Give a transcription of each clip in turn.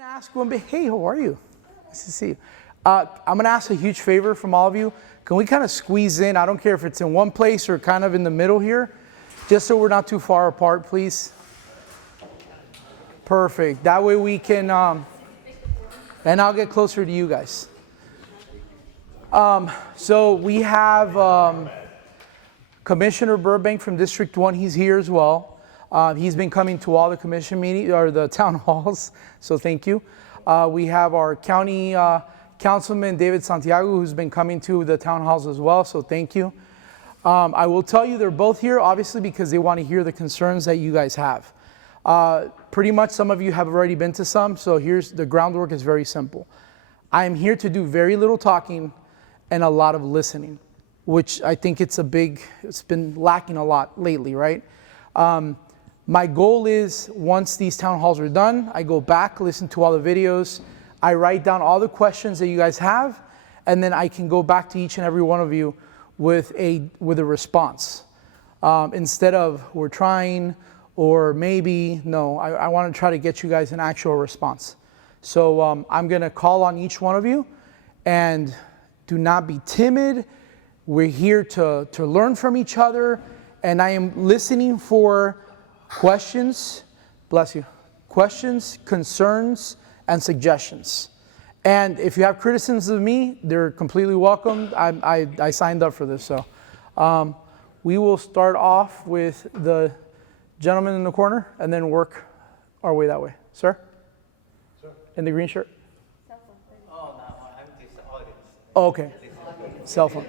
going to ask one bit. Hey, how are you? Nice to see you. I'm going to ask a huge favor from all of you. Can we kind of squeeze in? I don't care if it's in one place or kind of in the middle here, just so we're not too far apart, please. Perfect. That way we can, and I'll get closer to you guys. So we have Commissioner Burbank from District 1. He's here as well. He's been coming to all the commission meetings or the town halls, so thank you. We have our county councilman, David Santiago, who's been coming to the town halls as well, so thank you. I will tell you they're both here, obviously, because they want to hear the concerns that you guys have. Pretty much some of you have already been to some, so here's the groundwork is very simple. I am here to do very little talking and a lot of listening, which I think it's been lacking a lot lately, right? My goal is once these town halls are done, I go back, listen to all the videos, I write down all the questions that you guys have, and then I can go back to each and every one of you with a response. Instead of we're trying or maybe, no, I want to try to get you guys an actual response. So I'm going to call on each one of you, and do not be timid. We're here to learn from each other, and I am listening for questions, bless you, questions, concerns, and suggestions. And if you have criticisms of me, they're completely welcome. I signed up for this, so. We will start off with the gentleman in the corner and then work our way that way. Sir? Sir. In the green shirt? Cell phone. Oh, no, I'm just audience. Oh, okay. Cell phone.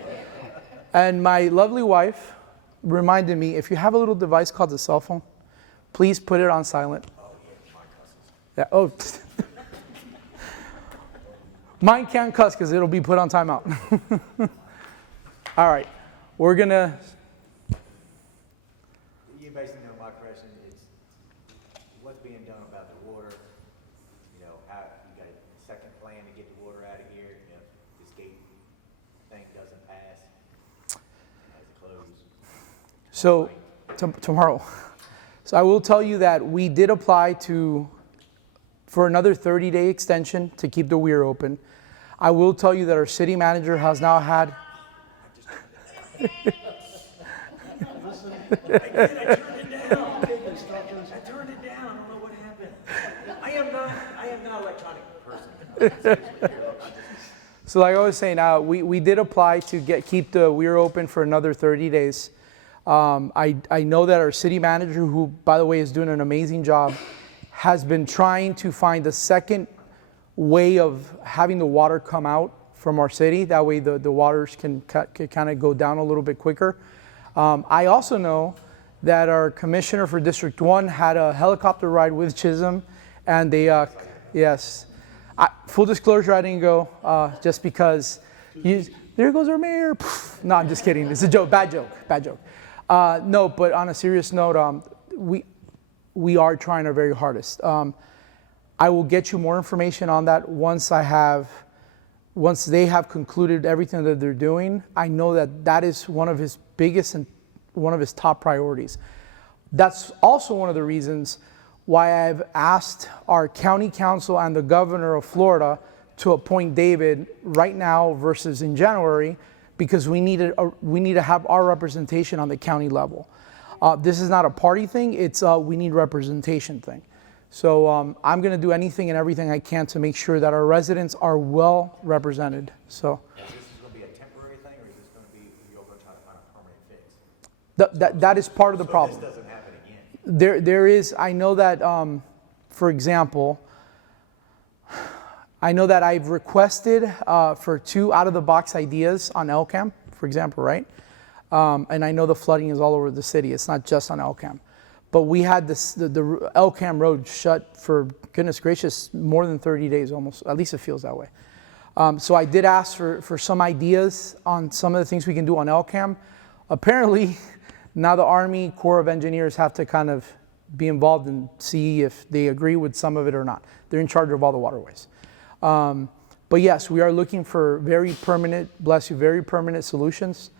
And my lovely wife reminded me, if you have a little device called a cell phone, please put it on silent. Oh, yeah, my cusses. Yeah, oh. Mine can't cuss because it'll be put on timeout. All right, we're gonna. You basically know my question. It's what's being done about the water. You know, how you got a second plan to get the water out of here. You know, this gate thing doesn't pass. It has to close. So tomorrow. So I will tell you that we did apply for another 30-day extension to keep the weir open. I will tell you that our city manager has now had. I turned it down. I turned it down. I don't know what happened. I am not an electronic person. So like I was saying, we did apply to keep the weir open for another 30 days. I know that our city manager, who by the way is doing an amazing job, has been trying to find a second way of having the water come out from our city. That way the waters can kind of go down a little bit quicker. I also know that our commissioner for District 1 had a helicopter ride with Chisholm, and they, yes. Full disclosure, I didn't go just because, there goes our mayor. No, I'm just kidding. It's a joke, bad joke. No, but on a serious note, we are trying our very hardest. I will get you more information on that once they have concluded everything that they're doing. I know that is one of his biggest and one of his top priorities. That's also one of the reasons why I've asked our county council and the governor of Florida to appoint David right now versus in January, because we need to have our representation on the county level. This is not a party thing, it's we need representation thing. So I'm going to do anything and everything I can to make sure that our residents are well represented. So. Is this going to be a temporary thing, or is this going to be you're going to try to find a permanent fix? That is part of the problem. This doesn't happen again. There is. I know that, for example, I know that I've requested for 2 out-of-the-box ideas on LCAM, for example, right? And I know the flooding is all over the city. It's not just on LCAM. But we had the LCAM road shut for, goodness gracious, more than 30 days almost. At least it feels that way. So I did ask for some ideas on some of the things we can do on LCAM. Apparently, now the Army Corps of Engineers have to kind of be involved and see if they agree with some of it or not. They're in charge of all the waterways. But yes, we are looking for very permanent, very permanent solutions.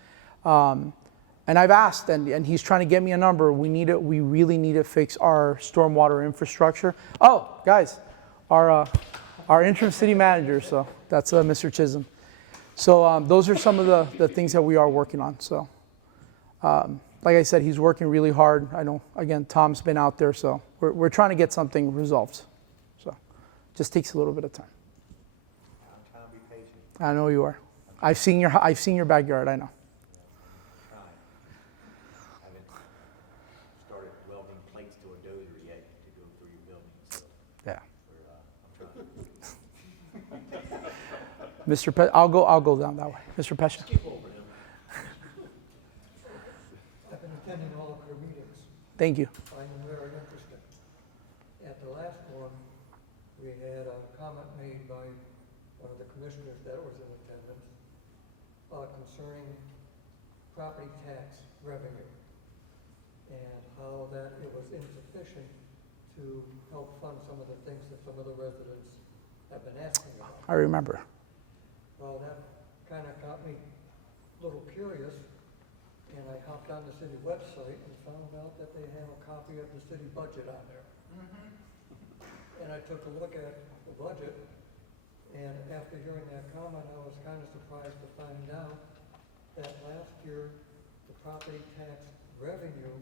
And I've asked, and he's trying to get me a number. We really need to fix our stormwater infrastructure. Oh, guys, our interim city manager. So that's Mr. Chisholm. So those are some of the things that we are working on. So like I said, he's working really hard. I know, again, Tom's been out there, so we're trying to get something resolved. So just takes a little bit of time. I'm trying to be patient. I know you are. I've seen your backyard. I know. Trying. I haven't started welding plates to a dozer yet to go through your building. So Yeah. I'm trying. Mr. I'll go down that way. Mr. Pesha. Skip over them. I've been attending all of your meetings. Thank you. I find them very interesting. At the last one, we had a comment made by one of the commissioners that was in attendance concerning property tax revenue and how that it was insufficient to help fund some of the things that some of the residents have been asking about. I remember. Well, that kind of got me a little curious, and I hopped on the city website and found out that they have a copy of the city budget on there. And I took a look at the budget, and after hearing that comment, I was kind of surprised to find out that last year, the property tax revenue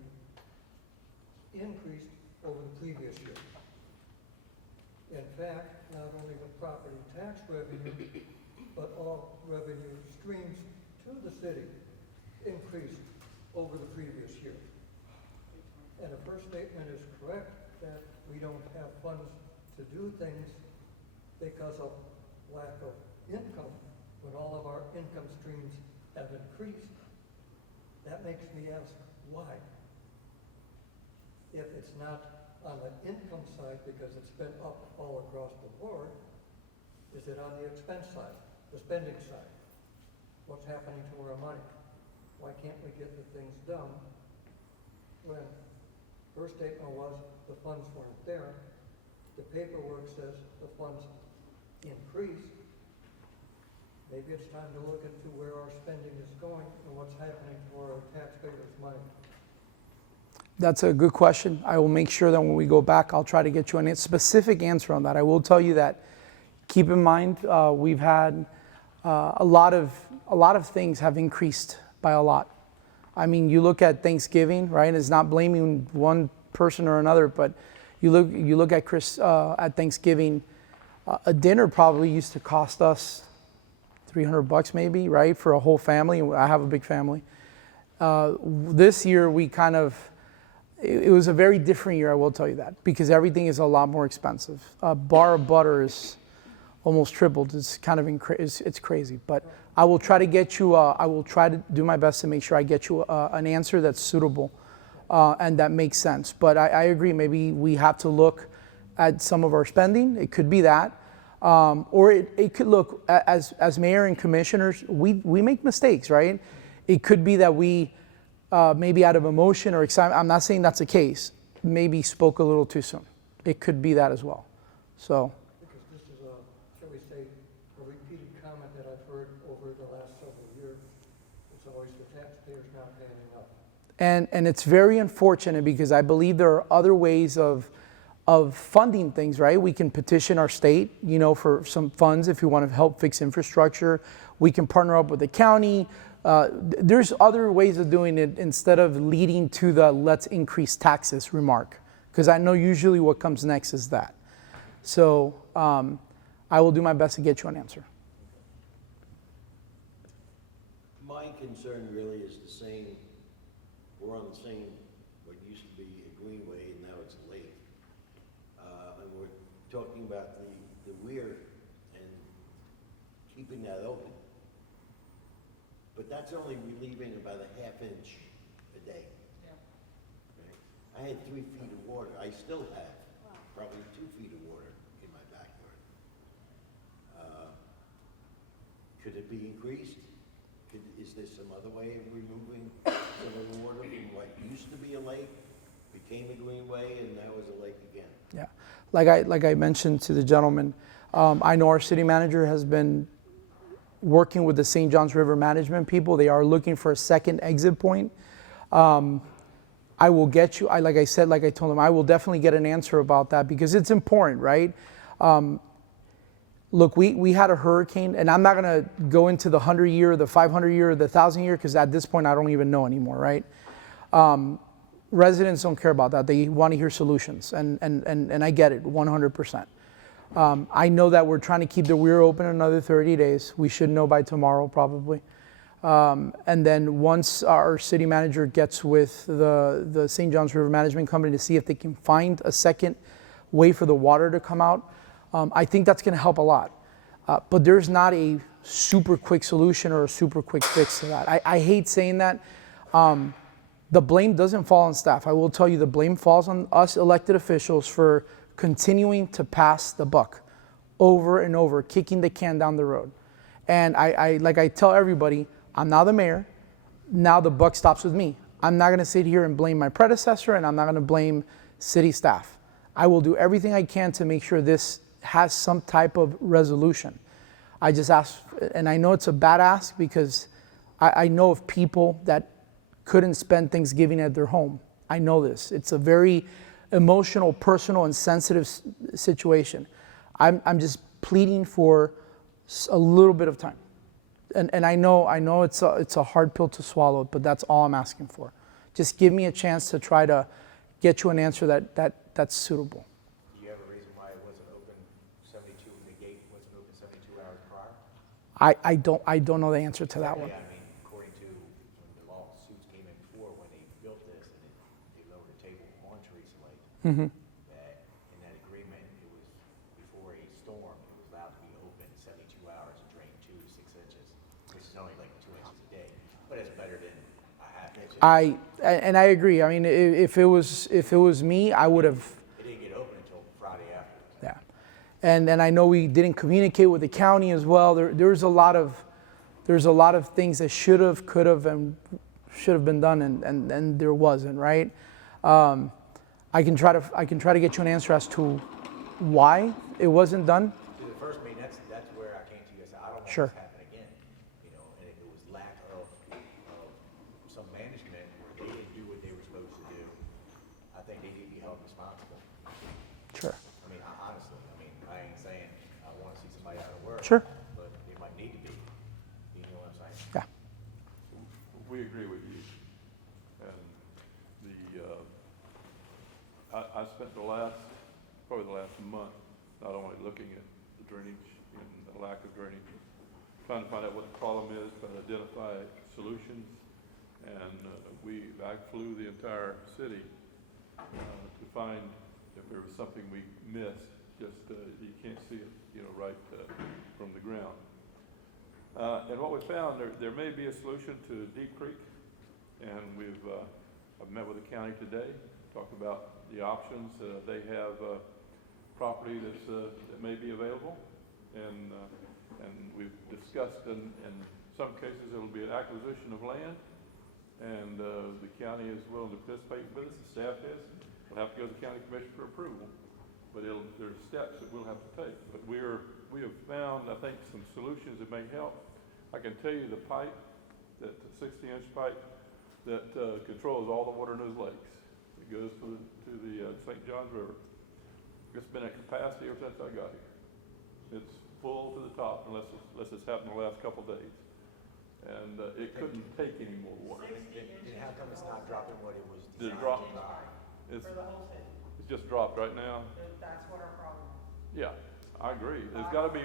increased over the previous year. In fact, not only the property tax revenue, but all revenue streams to the city increased over the previous year. And the first statement is correct, that we don't have funds to do things because of lack of income, when all of our income streams have increased. That makes me ask, why? If it's not on the income side, because it's been up all across the board, is it on the expense side, the spending side? What's happening to our money? Why can't we get the things done when her statement was the funds weren't there? The paperwork says the funds increased. Maybe it's time to look into where our spending is going and what's happening to our taxpayers' money. That's a good question. I will make sure that when we go back, I'll try to get you a specific answer on that. I will tell you that, keep in mind, we've had a lot of things have increased by a lot. I mean, you look at Thanksgiving, right? It's not blaming one person or another, but you look at at Thanksgiving, a dinner probably used to cost us $300 maybe, right, for a whole family. I have a big family. This year we it was a very different year, I will tell you that, because everything is a lot more expensive. A bar of butter is almost tripled. It's kind of it's crazy. But I will try to get you. I will try to do my best to make sure I get you an answer that's suitable and that makes sense. But I agree. Maybe we have to look at some of our spending. It could be that, or it could look as mayor and commissioners. We make mistakes, right? It could be that we. Maybe out of emotion or excitement, I'm not saying that's the case, maybe spoke a little too soon. It could be that as well. So. Because this is shall we say, a repeated comment that I've heard over the last several years. It's always the taxpayers not paying enough. And it's very unfortunate because I believe there are other ways of funding things, right? We can petition our state, for some funds if we want to help fix infrastructure. We can partner up with the county. There's other ways of doing it instead of leading to the let's increase taxes remark, because I know usually what comes next is that. So I will do my best to get you an answer. My concern really is the same. We're on the same, what used to be a greenway and now it's a lake. And we're talking about the weir and keeping that open. But that's only relieving about a half inch a day. Yeah. Right? I had 3 feet of water. I still have probably 2 feet of water in my backyard. Could it be increased? Is there some other way of removing some of the water from what used to be a lake, became a greenway, and now is a lake again? Yeah, like I mentioned to the gentleman, I know our city manager has been working with the St. Johns River management people. They are looking for a second exit point. I will get you, like I told them, I will definitely get an answer about that because it's important, right? Look, we had a hurricane, and I'm not gonna go into the 100-year, the 500-year, the 1,000-year, because at this point I don't even know anymore, right? Residents don't care about that. They want to hear solutions, and I get it, 100%. I know that we're trying to keep the weir open another 30 days. We should know by tomorrow, probably. And then once our city manager gets with the St. Johns River Management Company to see if they can find a second way for the water to come out, I think that's going to help a lot. But there's not a super quick solution or a super quick fix to that. I hate saying that. The blame doesn't fall on staff. I will tell you, the blame falls on us elected officials for continuing to pass the buck over and over, kicking the can down the road. And like I tell everybody, I'm now the mayor. Now the buck stops with me. I'm not going to sit here and blame my predecessor, and I'm not going to blame city staff. I will do everything I can to make sure this has some type of resolution. I just ask, and I know it's a bad ask because I know of people that couldn't spend Thanksgiving at their home. I know this. It's a very emotional, personal, and sensitive situation. I'm just pleading for a little bit of time. And I know it's a hard pill to swallow, but that's all I'm asking for. Just give me a chance to try to get you an answer that's suitable. Do you have a reason why it wasn't open 72, the gate wasn't open 72 hours prior? I don't know the answer to that one. Yeah, I mean, according to when the lawsuits came in before, when they built this and they lowered the table on Teresa Lake, that in that agreement, it was before a storm, it was allowed to be open 72 hours and drain 2 to 6 inches, which is only like 2 inches a day, but it's better than a half inch. And I agree. I mean, if it was me, I would have. It didn't get open until Friday after. Yeah, and I know we didn't communicate with the county as well. There's a lot of things that should have, could have, and should have been done, and there wasn't. Right. I can try to get you an answer as to why it wasn't done. See, the first meeting, that's where I came to you and said, I don't want Sure. this to happen again. You know, and it was lack of some management where they didn't do what they were supposed to do. I think they need to be held responsible. Sure. I mean, honestly, I ain't saying I want to see somebody out of work. Sure. But they might need to be. You know what I'm saying? Yeah. We agree with you. And I spent probably the last month, not only looking at the drainage and the lack of drainage, trying to find out what the problem is, trying to identify solutions. And I flew the entire city to find if there was something we missed. Just you can't see it, right from the ground. And what we found, there may be a solution to Deep Creek, and I've met with the county today, talked about the options. They have property that may be available, and we've discussed in some cases it'll be an acquisition of land, and the county is willing to participate with us, the staff is. We'll have to go to the county commission for approval, but there's steps that we'll have to take. But we have found, I think, some solutions that may help. I can tell you the pipe, that 60-inch pipe that controls all the water in those lakes. It goes to the St. Johns River. It's been at capacity ever since I got here. It's full to the top unless it's happened the last couple of days. And it couldn't take any more water. And how come it's not dropping what it was Did it designed drop? to? It's For the whole city. just dropped right now. That's what our problem is. Yeah, I agree. There's got to be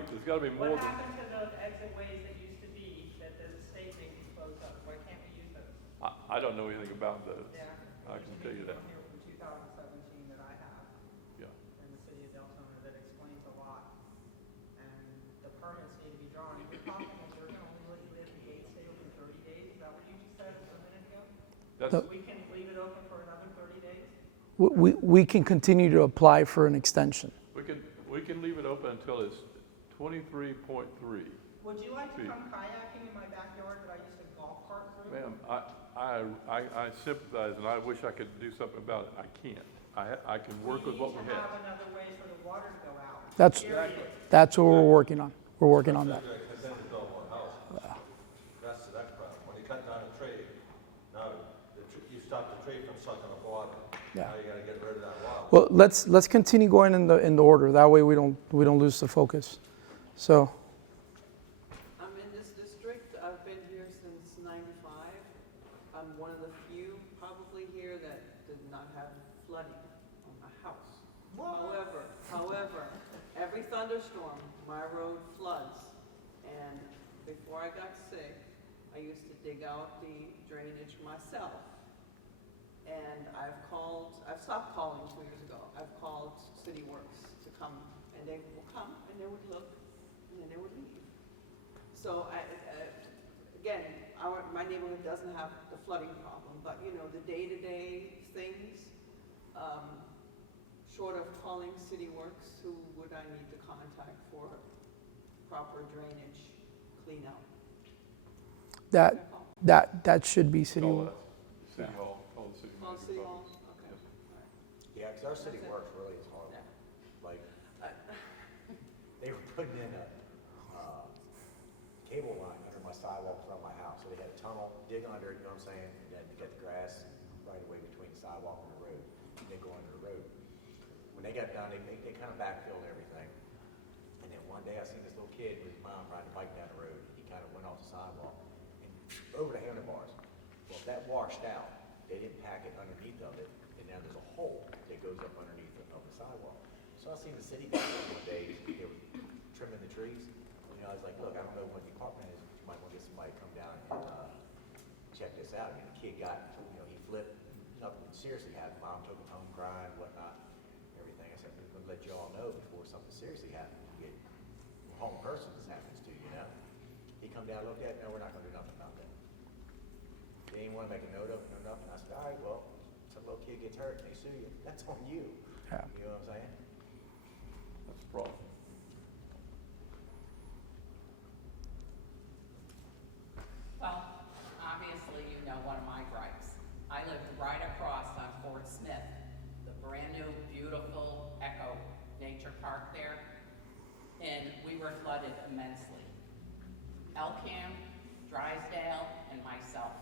more What than. happened to those exit ways that used to be, that the state makes close up? Why can't we use those? I don't know anything about those. Yeah. I can tell you that. Here from 2017 that I have Yeah. in the city of Deltona that explains a lot. And the permits need to be drawn. You're talking that you're going to only let the gate stay open 30 days? Is that what you just said a minute ago? That's, We can leave it open for another 30 days? We can continue to apply for an extension. we can leave it open until it's 23.3. Would you like to Feet. come kayaking in my backyard that I used to golf cart through? Ma'am, I sympathize and I wish I could do something about it. I can't. I can work with what we We need to have. have another way for the water to go out. That's what we're working on. We're working on that. That's the next problem. When you cut down a tree, now you stop the tree from sucking up water. Yeah. Now you gotta get rid of that water. Well, let's continue going in the order. That way we don't lose the focus. So, I'm in this district. I've been here since '95. I'm one of the few probably here that did not have flooding on my house. However, every thunderstorm, my road floods. And before I got sick, I used to dig out the drainage myself. And I've stopped calling 2 years ago. I've called City Works to come, and they will come, and they would look, and then they would leave. So again, my neighborhood doesn't have the flooding problem, but you know, the day-to-day things, short of calling City Works, who would I need to contact for proper drainage clean out? that should be city. Call that City Hall, call the city Call manager. City talk. Hall? Okay. All right. Yeah, because our city That's it. works really is horrible. Yeah. Like, they were putting in a cable line under my sidewalk from my house. So they had a tunnel, dig under it, you know what I'm saying? And then they got the grass right away between the sidewalk and the road. And they go under the road. When they got done, they kind of backfilled everything. And then one day I seen this little kid with his mom riding a bike down the road. He kind of went off the sidewalk and over the handlebars. Well, if that washed out, they didn't pack it underneath of it. And now there's a hole that goes up underneath of the sidewalk. So I seen the city guys one day, they were trimming the trees. You know, I was like, look, I don't know what the department is, but you might want to get somebody to come down and check this out. And the kid got, you know, he flipped, nothing seriously happened. Mom took him home crying, whatnot, everything. I said, I'm going to let you all know before something seriously happens. You get a home person this happens to, you know. He come down, looked at it, no, we're not going to do nothing about that. They didn't want to make a note of it, no nothing. I said, all right, well, some little kid gets hurt and they sue you. That's on you. Yeah. You know what I'm saying? That's the problem. Well, obviously, you know one of my gripes. I lived right across on Fort Smith, the brand-new, beautiful Echo Nature Park there, and we were flooded immensely. Elkham, Drysdale, and myself.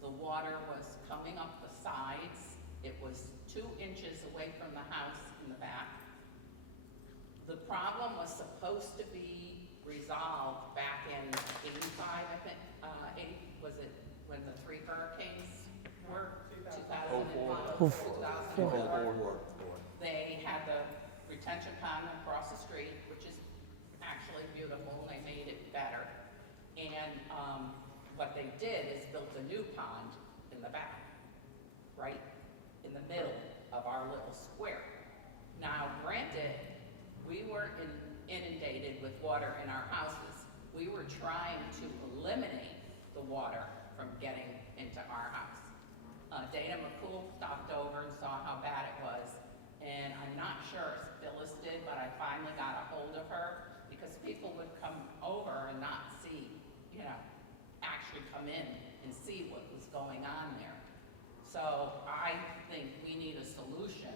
The water was coming up the sides. It was 2 inches away from the house in the back. The problem was supposed to be resolved back in '85, I think, was it when the 3 hurricanes were? 2005, 2004. They had the retention pond across the street, which is actually beautiful, they made it better. And what they did is built a new pond in the back, right in the middle of our little square. Now, granted, we were inundated with water in our houses. We were trying to eliminate the water from getting into our house. Dana McCool stopped over and saw how bad it was, and I'm not sure if Phyllis did, but I finally got a hold of her because people would come over and not see, you know, actually come in and see what was going on there. So I think we need a solution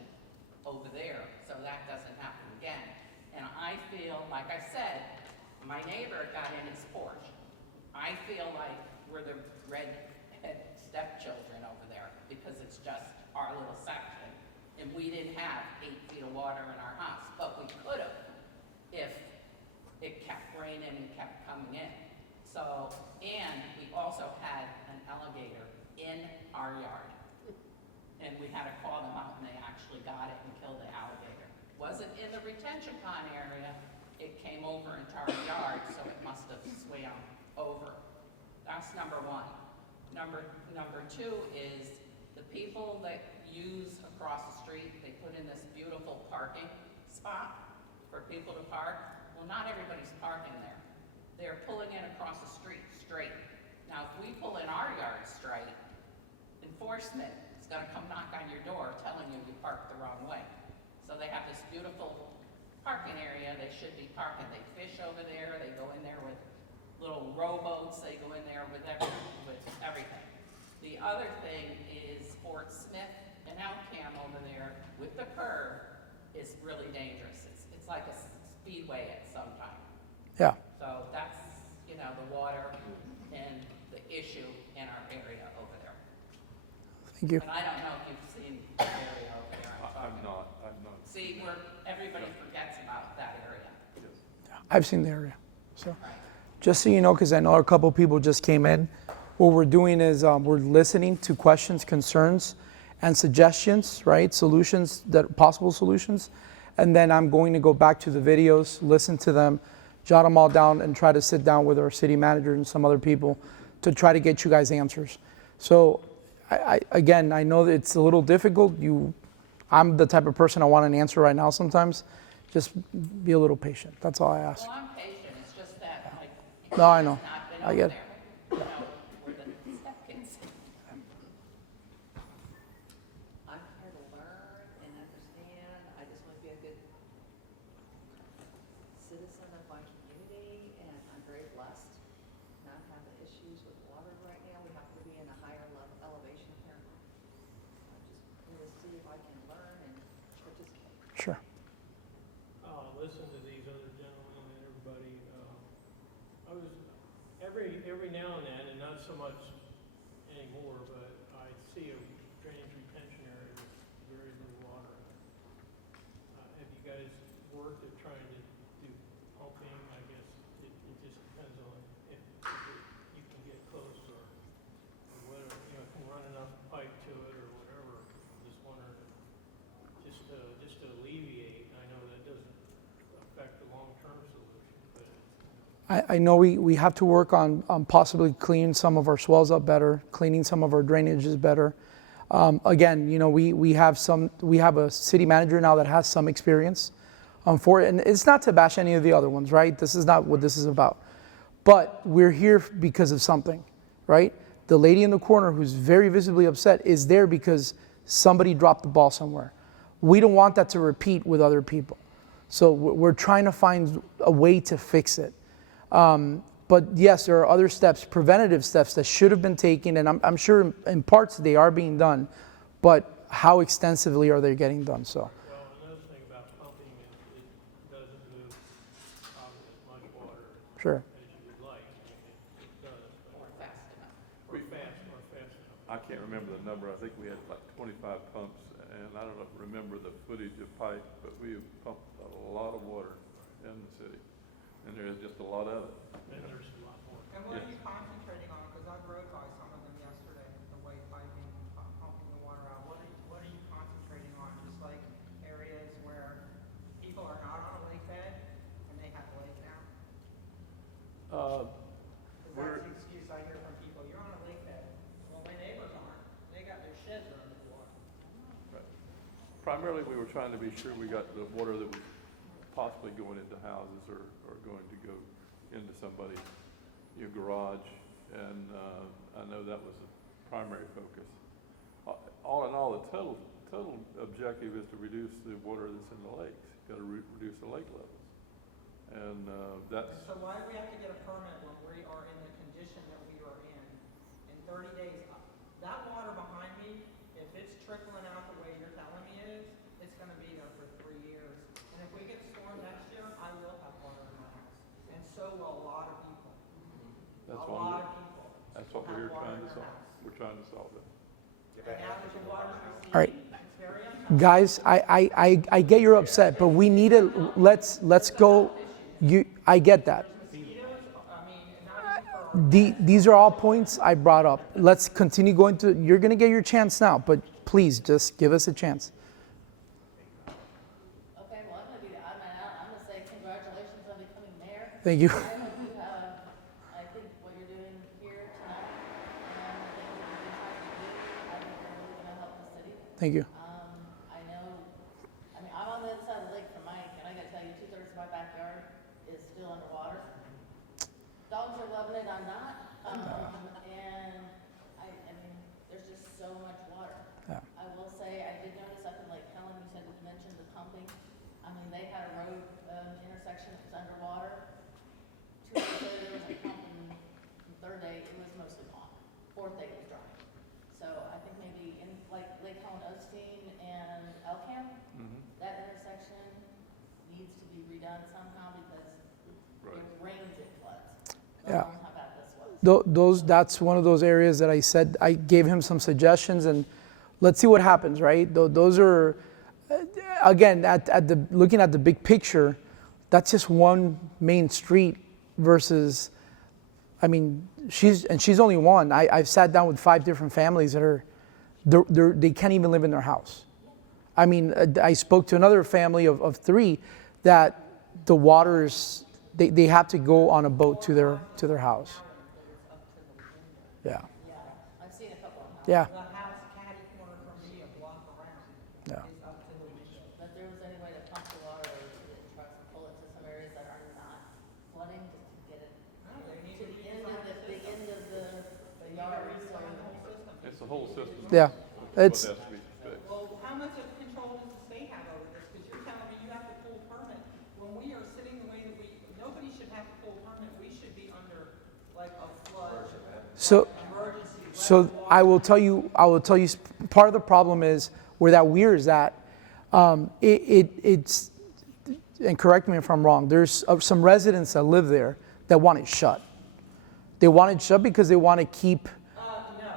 over there so that doesn't happen again. And I feel, like I said, my neighbor got in his porch. I feel like we're the redhead stepchildren over there because it's just our little section. And we didn't have 8 feet of water in our house, but we could have if it kept raining and kept coming in. So, and we also had an alligator in our yard. And we had to call them out and they actually got it and killed the alligator. Wasn't in the retention pond area, it came over into our yard, so it must have swam over. That's number 1. Number 2 is the people that use across the street, they put in this beautiful parking spot for people to park. Well, not everybody's parking there. They're pulling in across the street straight. Now, if we pull in our yard straight, enforcement is gonna come knock on your door telling you you parked the wrong way. So they have this beautiful parking area they should be parking. They fish over there, they go in there with little rowboats, they go in there with everything. The other thing is Fort Smith and Elkham over there with the curve is really dangerous. It's like a speedway at some time. Yeah. So that's, you know, the water and the issue in our area over there. Thank you. But I don't know if you've seen the area over there I'm I'm talking about. not, I See, where everybody forgets about that area. I've seen the area. So, just so you know, because I know a couple people just came in, what we're doing is we're listening to questions, concerns, and suggestions, right? Solutions, possible solutions. And then I'm going to go back to the videos, listen to them, jot them all down, and try to sit down with our city manager and some other people to try to get you guys answers. So, again, I know that it's a little difficult. I'm the type of person I want an answer right now sometimes. Just be a little patient. That's all I ask. Well, I'm patient, it's just that, like, No, I know. it's not been I over get there, it. you know, where the step kids. I'm here to learn and understand, I just want to be a good citizen of my community, and I'm very blessed not having issues with water right now. We have to be in a higher level elevation here. I'm just here to see if I can learn and participate. Sure. Listen to these other gentlemen and everybody. I was, every now and then, and not so much anymore, but I see a drainage retention area with very little water. Have you guys worked at trying to do pumping? I guess it just depends on if you can get close or whether, can run enough pipe to it or whatever. Just wondering, just to alleviate, I know that doesn't affect the long-term solution, but I know we have to work on possibly cleaning some of our swells up better, cleaning some of our drainages better. Again, we have a city manager now that has some experience for it, and it's not to bash any of the other ones, right? This is not what this is about. But we're here because of something, right? The lady in the corner who's very visibly upset is there because somebody dropped the ball somewhere. We don't want that to repeat with other people. So we're trying to find a way to fix it. But yes, there are other steps, preventative steps that should have been taken, and I'm sure in parts they are being done, but how extensively are they getting done? So. well, another thing about pumping is it doesn't move probably as much water Sure. as you would like. I mean, it does, Or but fast enough. or fast enough. I can't remember the number, I think we had like 25 pumps, and I don't remember the footage of pipe, but we have pumped a lot of water in the city, and there is just a lot of it. And there's a lot more. And what are you concentrating on? Because I rode by some of them yesterday, the white piping, pumping the water out. What are you concentrating on? Just like areas where people are not on a lake bed and they have a lake now? Because that's the excuse I hear from people. You're on a lake bed. Well, my neighbors aren't. They got their sheds under the water. Right. Primarily, we were trying to be sure we got the water that was possibly going into houses or going to go into somebody's garage, and I know that was the primary focus. All in all, the total objective is to reduce the water that's in the lakes. Got to reduce the lake levels, and that's. So why do we have to get a permit when we are in the condition that we are in 30 days? That water behind me, if it's trickling out the way you're telling me it is, it's gonna be there for 3 years. And if we get storm next year, I will have water in my house. And so will a lot of people. That's A what lot of people. That's what will we're have water trying in to their solve. house. We're trying to solve it. And now that the water's receding, All right. it's very unhealthy. Guys, I get you're upset, but we need to let's go. I get that. Mosquitoes, I mean, not even for These are all points I brought up. Let's continue going to. You're gonna get your chance now, but please just give us a chance. Okay, well, I'm gonna say congratulations on becoming mayor. Thank you. I hope you have, I think what you're doing here tonight and the things that you've been trying to do, I think are really gonna help the city. Thank you. I know, I'm on the other side of the lake from Mike, and I gotta tell you, 2/3 of my backyard is still underwater. Dogs are loving it, I'm not. And I mean, there's just so much water. Yeah. I will say, I did notice up in Lake Helen, you said, you mentioned the pumping. I mean, they had a road, intersection that was underwater. 2 days later, there was a pump, and the third day, it was mostly gone. Fourth day, it was dry. So I think maybe in like Lake Helen, Osteen, and Elkham, that intersection needs to be redone somehow because Right. it rains, it floods. Yeah. How bad this was. That's one of those areas that I said I gave him some suggestions, and let's see what happens, right? Those are again, looking at the big picture, that's just one main street versus, I mean, she's only one. I've sat down with 5 different families that they can't even live in their house. I mean, I spoke to another family of 3 that the water is, they have to go on a boat to their house. Yeah. Yeah, I've seen a couple of them. Yeah. The house catty corner from me, a block around, Yeah. is up to the window. But there was any way to pump the water or to get trucks and pull it to some areas that are not flooding, just to get it to the end of the yard, so. It's the whole system. Yeah. That's It's, what has to be fixed. Well, how much of control does the state have over this? Because you're telling me you have to pull permit. When we are sitting the way that nobody should have to pull permit. We should be under like a flood so, emergency. So I will tell you, part of the problem is where that weir is at, it's, and correct me if I'm wrong, there's some residents that live there that want it shut. They want it shut because they want to keep, No,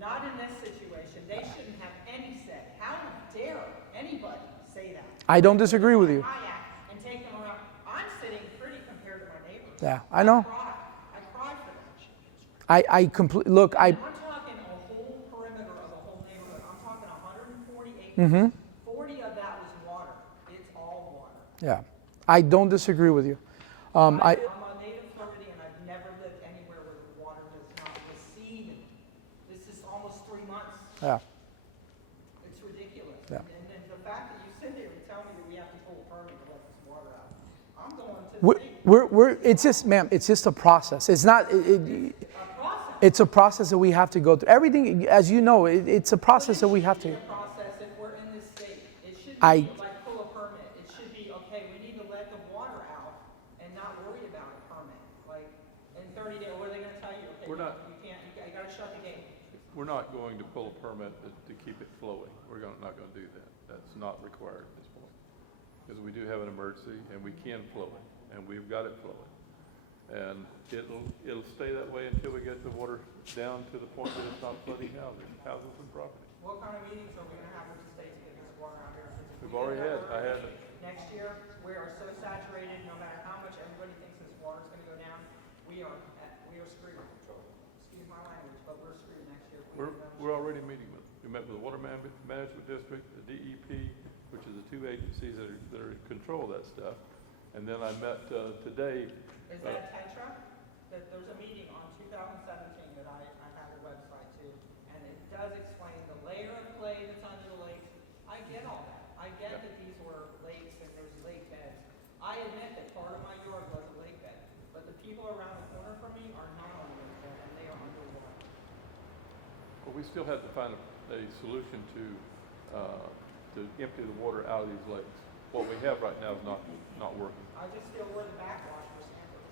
not in this situation. They shouldn't have any say. How dare anybody say that? I don't disagree with you. Kayak and take them around. I'm sitting pretty compared to my neighbors. Yeah, I know. I cried for that. I completely, look, I'm talking a whole perimeter of the whole neighborhood. I'm talking 140 acres. 40 of that was water. It's all water. yeah, I don't disagree with you. I'm a native Floridian. I've never lived anywhere where the water does not recede. This is almost 3 months. Yeah, It's ridiculous. Yeah. And then the fact that you sit here and tell me that we have to pull a permit to let this water out. I'm going to the state. it's just, ma'am, it's just a process. It's not, A process. it's a process that we have to go through. Everything, as you know, it's a process that we have to. It shouldn't be a process if we're in this state. It shouldn't I- be like pull a permit. It should be, okay, we need to let the water out and not worry about a permit. Like, in 30 days, what are they gonna tell you? Okay, We're not- you can't, you gotta shut the gate. We're not going to pull a permit to keep it flowing. Not going to do that. That's not required at this point. Because we do have an emergency and we can flow it, and we've got it flowing. And it'll stay that way until we get the water down to the point that it's not flooding houses and property. What kind of meetings are we gonna have with the state to get this water out here? Since if We've we already get had- that I had- water next year, we are so saturated, no matter how much everybody thinks this water's gonna go down, we are screwed. Excuse my language, but we're screwed next year. if we don't do We're already meeting with, we met with the Water Management District, the DEP, which is the 2 agencies that are in control of that stuff. And then I met today. Is that Tetra? That there's a meeting on 2017 that I have a website too, and it does explain the layer of clay that's under the lakes. I get all that. I get that these were lakes and there's lake beds. I admit that part of my yard was a lake bed, but the people around the corner from me are not on a lake bed and they are underwater. Well, we still have to find a solution to empty the water out of these lakes. What we have right now is not working. I just feel we're the backwash for Sanford.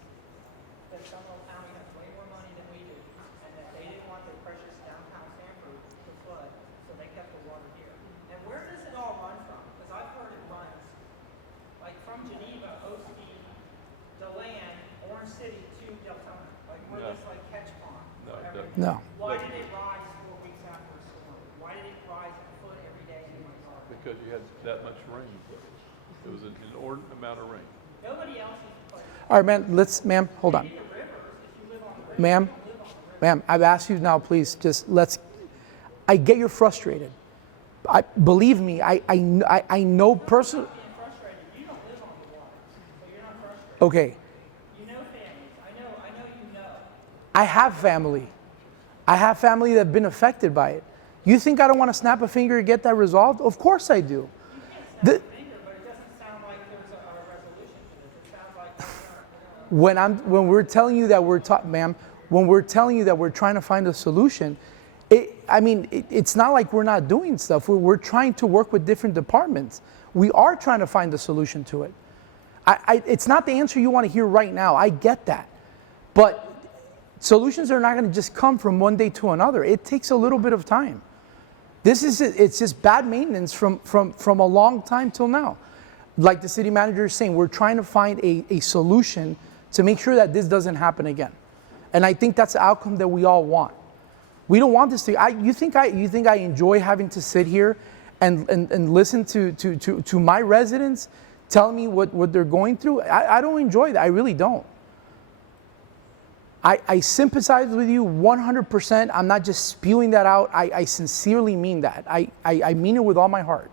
That Seminole County has way more money than we do, and that they didn't want their precious downtown Sanford to flood, so they kept the water here. And where does it all run from? Because I've heard it runs, like from Geneva, Osteen, DeLand, Orange City to Deltona. Like we're No. this like catch pond. No, for it everything. No. Why did it rise 4 weeks after a storm? Why did it rise a foot every day in my yard? Because you had that much rain. It was an inordinate amount of rain. Nobody else is playing. all right, ma'am, hold on. The rivers, if you live on the river, Ma'am, you don't live on the river. ma'am, I've asked you now, please, I get you're frustrated. Believe me, I know personally. Being frustrated, you don't live on the water, so you're not frustrated. Okay, You know families. I know you know. I have family. I have family that have been affected by it. You think I don't want to snap a finger to get that resolved? Of course I do. You can't The- snap a finger, but it doesn't sound like there's a resolution to this. It sounds like When we're telling you that ma'am, when we're telling you that we're trying to find a solution, it's not like we're not doing stuff. We're trying to work with different departments. We are trying to find a solution to it. It's not the answer you want to hear right now. I get that. But solutions are not going to just come from one day to another. It takes a little bit of time. It's just bad maintenance from a long time till now. Like the city manager is saying, we're trying to find a solution to make sure that this doesn't happen again. And I think that's the outcome that we all want. We don't want this to. You think I enjoy having to sit here and listen to my residents tell me what they're going through. I don't enjoy that. I really don't. I sympathize with you 100%. I'm not just spewing that out. I sincerely mean that. I mean it with all my heart.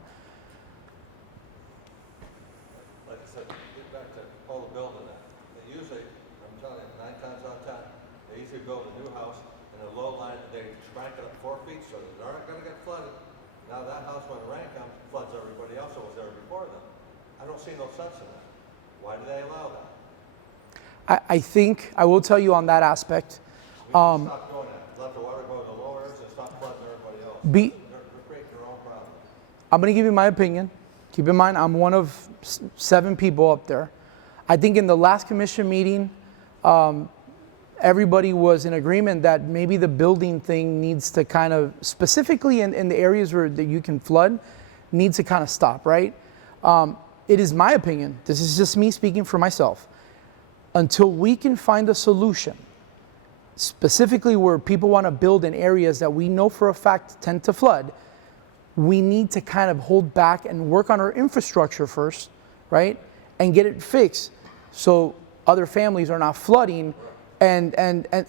Like I said, get back to all the building that. They usually, I'm telling you, 9 times out of 10, they usually build a new house and a low line, they crank it up 4 feet so that they're not gonna get flooded. Now that house, when the rain comes, floods everybody else that was there before them. I don't see no sense in that. Why do they allow that? I think, I will tell you on that aspect, We need to stop doing that. Let the water go to the lowers and stop flooding everybody else. Be- They're creating their own problem. I'm going to give you my opinion. Keep in mind, I'm one of 7 people up there. I think in the last commission meeting, everybody was in agreement that maybe the building thing needs to kind of, specifically in the areas where that you can flood, needs to kind of stop, right? It is my opinion, this is just me speaking for myself, until we can find a solution, specifically where people want to build in areas that we know for a fact tend to flood, we need to kind of hold back and work on our infrastructure first, right? And get it fixed so other families are not flooding. And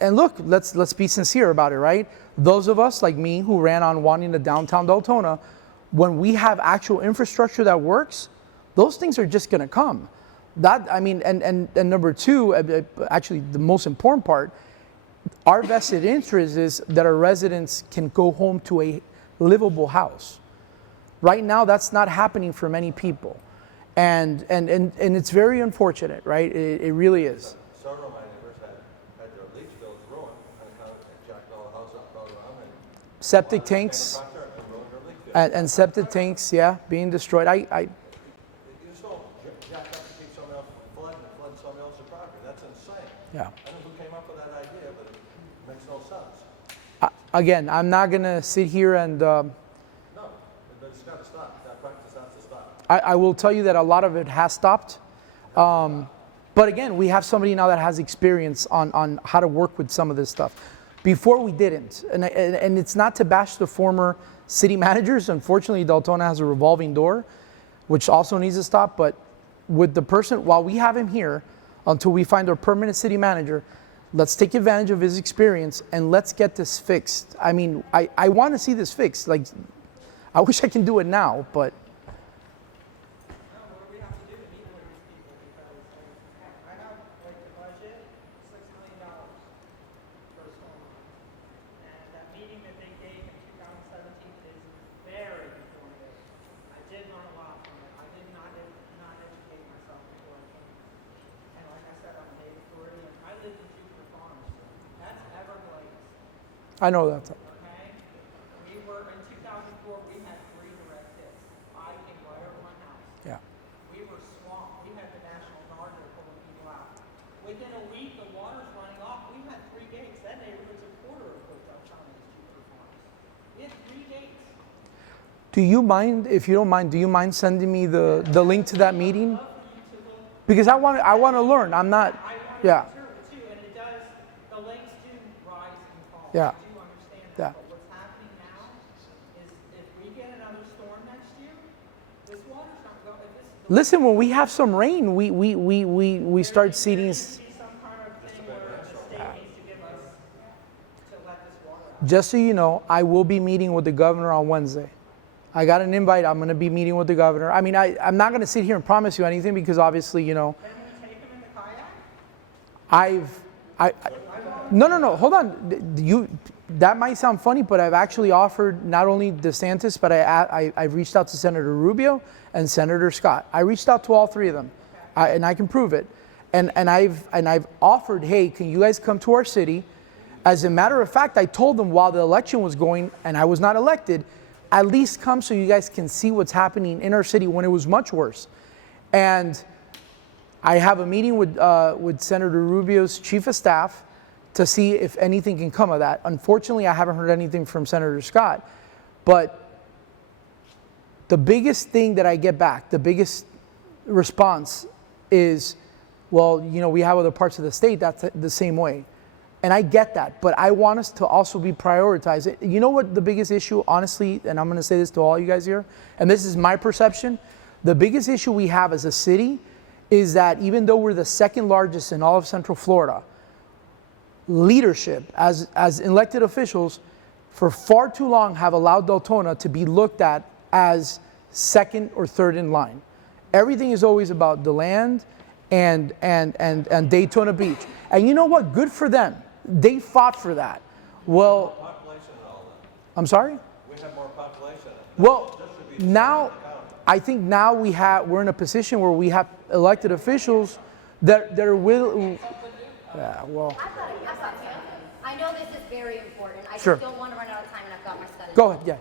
look, let's be sincere about it, right? Those of us like me who ran on wanting the downtown Deltona, when we have actual infrastructure that works, those things are just going to come. That, I mean, and number 2, actually the most important part, our vested interest is that our residents can go home to a livable house. Right now, that's not happening for many people. And it's very unfortunate, right? It really is. Several of my neighbors had their leach fields ruined and jacked all the houses up all around and Septic tanks ruined their leach fields. and septic tanks, yeah, being destroyed. You just don't jack up to keep someone else from flooding and flood somebody else's property. That's insane. Yeah. I don't know who came up with that idea, but it makes no sense. Again, I'm not going to sit here and No, but it's got to stop. That practice has to stop. I will tell you that a lot of it has stopped. But again, we have somebody now that has experience on how to work with some of this stuff. Before we didn't. And it's not to bash the former city managers. Unfortunately, Deltona has a revolving door, which also needs to stop. But with the person, while we have him here, until we find our permanent city manager, let's take advantage of his experience and let's get this fixed. I mean, I want to see this fixed. Like, I wish I can do it now, but No, what do we have to do to meet with these people? Because I have like the budget, $6 million for a storm. And that meeting that they gave in 2017 is very informative. I did learn a lot from it. I did not educate myself before I came. And like I said, I'm a native Floridian. I lived in Jupiter Farms. That's Everglades. I know that. Okay? We were, in 2004, we had 3 direct hits. 5 came right over my house. Yeah. We were swamped. We had the National Guard there pulling people out. Within a week, the water's running off. We had 3 gates. That neighborhood's a quarter of what Deltona is, Jupiter Farms. We had 3 gates. Do you mind, if you don't mind, do you mind sending me the link to that meeting? I'd love for you to look. Because I want to learn. I'm not, I want yeah, to too, and it does, the lakes do rise and fall. Yeah. I do understand Yeah. that. But what's happening now is if we get another storm next year, this water's not going, if this. listen, when we have some rain, we start seeding. There needs to be some kind of thing where the state needs to give us, to let this water out. Just so you know, I will be meeting with the governor on Wednesday. I got an invite. I'm going to be meeting with the governor. I mean, I'm not going to sit here and promise you anything because obviously, you know, Can we take them in the kayak? no, hold on. That might sound funny, but I've actually offered not only DeSantis, but I've reached out to Senator Rubio and Senator Scott. I reached out to all 3 of them, and I can prove it. And I've offered, hey, can you guys come to our city? As a matter of fact, I told them while the election was going and I was not elected, at least come so you guys can see what's happening in our city when it was much worse. And I have a meeting with Senator Rubio's chief of staff to see if anything can come of that. Unfortunately, I haven't heard anything from Senator Scott. But the biggest thing that I get back, the biggest response is, well, you know, we have other parts of the state that's the same way. And I get that, but I want us to also be prioritized. You know what the biggest issue, honestly, and I'm going to say this to all you guys here, and this is my perception, the biggest issue we have as a city is that even though we're the second largest in all of Central Florida, leadership as elected officials for far too long have allowed Deltona to be looked at as second or third in line. Everything is always about the land and Daytona Beach. And you know what? Good for them. They fought for that. Well, Population and all that. I'm sorry? We have more population. Well, now, I think now we're in a position where we have elected officials that are willing. Yeah, well. I know this is very important. I Sure. just don't want to run out of time, and I've got my son. Go ahead, yeah.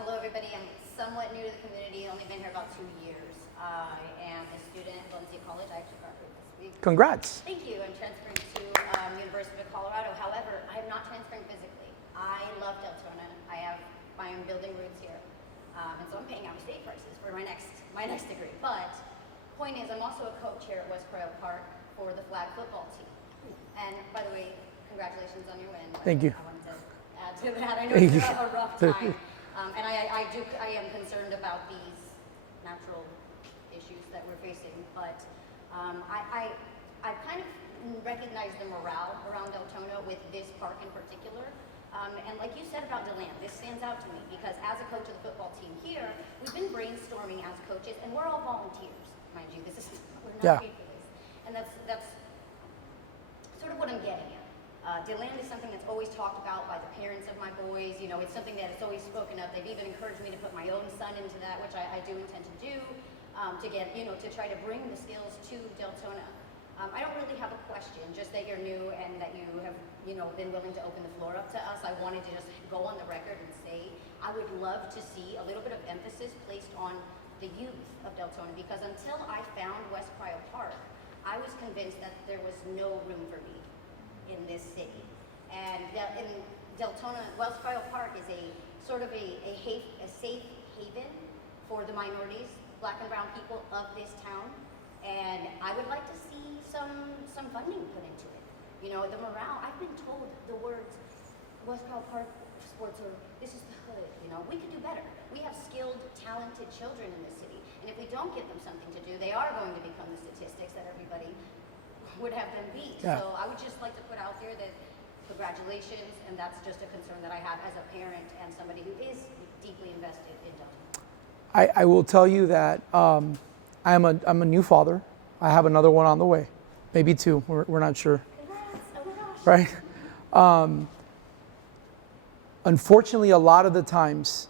Hello, everybody. I'm somewhat new to the community. Only been here about 2 years. I am a student at Volusia College. I actually graduated this week. Congrats. Thank you. I'm transferring to University of Colorado. However, I'm not transferring physically. I love Deltona. I am building roots here, and so I'm paying out of state prices for my next degree. But point is, I'm also a coach here at West Cryo Park for the flag football team. And by the way, congratulations on your win. Thank you. I wanted to add to that. I know Thank it's you. a rough time, and I am concerned about these natural issues that we're facing. But I kind of recognize the morale around Deltona with this park in particular. And like you said about DeLand, this stands out to me because as a coach of the football team here, we've been brainstorming as coaches, and we're all volunteers, mind you. We're not paid for this, and that's sort of what I'm getting at. DeLand is something that's always talked about by the parents of my boys. You know, it's something that is always spoken of. They've even encouraged me to put my own son into that, which I do intend to do, to try to bring the skills to Deltona. I don't really have a question, just that you're new and that you have, been willing to open the floor up to us. I wanted to just go on the record and say I would love to see a little bit of emphasis placed on the youth of Deltona, because until I found West Cryo Park, I was convinced that there was no room for me in this city. And in Deltona, West Cryo Park is a sort of a safe haven for the minorities, black and brown people of this town. And I would like to see some funding put into it. You know, the morale, I've been told the words, West Cryo Park sports are, this is the hood, we could do better. We have skilled, talented children in this city. And if we don't give them something to do, they are going to become the statistics that everybody would have them beat. Yeah. So I would just like to put out there that congratulations, and that's just a concern that I have as a parent and somebody who is deeply invested in Deltona. I will tell you that I'm a new father. I have another one on the way, maybe two. We're not sure. Congrats. Oh my gosh. Right? Unfortunately, a lot of the times,